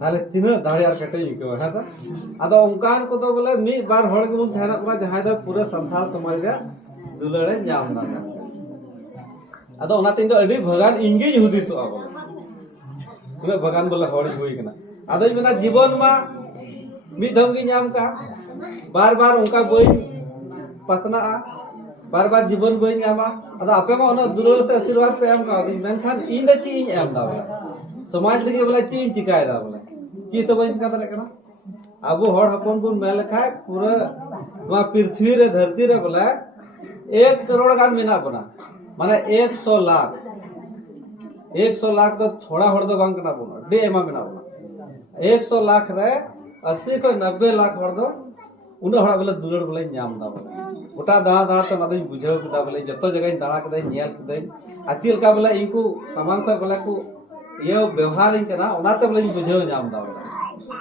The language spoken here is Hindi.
ताले तीना दाड़े और कटे इको है सा आदो उनकान को तो बोले मी बार हड़ के मुन थाना को जहां दो पूरे संथाल समाज रे दुलड़े जाम ना आदो ओना तीन दो अडी भगवान इंगे हुदिसो बोले बोले भगवान बोले हड़ी होई कना आदो बिना जीवन मा मी धम की नाम का बार बार उनका बोई पसना बार बार जीवन बोई नामा आदो आपे मा ओना दुलड़ से आशीर्वाद पे एम का मेनखान इन द ची एम दा समाज लगे बोले ची चिकाय दा बोले ची तो बन चिका दरे कना अब हड़ हपन बुन मेल खाय पूरा वा पृथ्वी रे धरती रे बोले 1 करोड़ गान मिना बना माने 100 लाख 100 लाख तो थोड़ा हड़ दो बांग कना बोना डे एमा मिना बोना 100 लाख रे 80 को 90 लाख हड़ दो उन हड़ा बोले दुलड़ बोले नाम दा बोले गोटा दाना दाना तो नादई बुझाव कदा बोले जतो जगह दाना कदा नेल कदा आतिल का बोले इनको सामान को बोले को ये व्यवहार इन कना ओना तो बोले बुझाव नाम दा बोले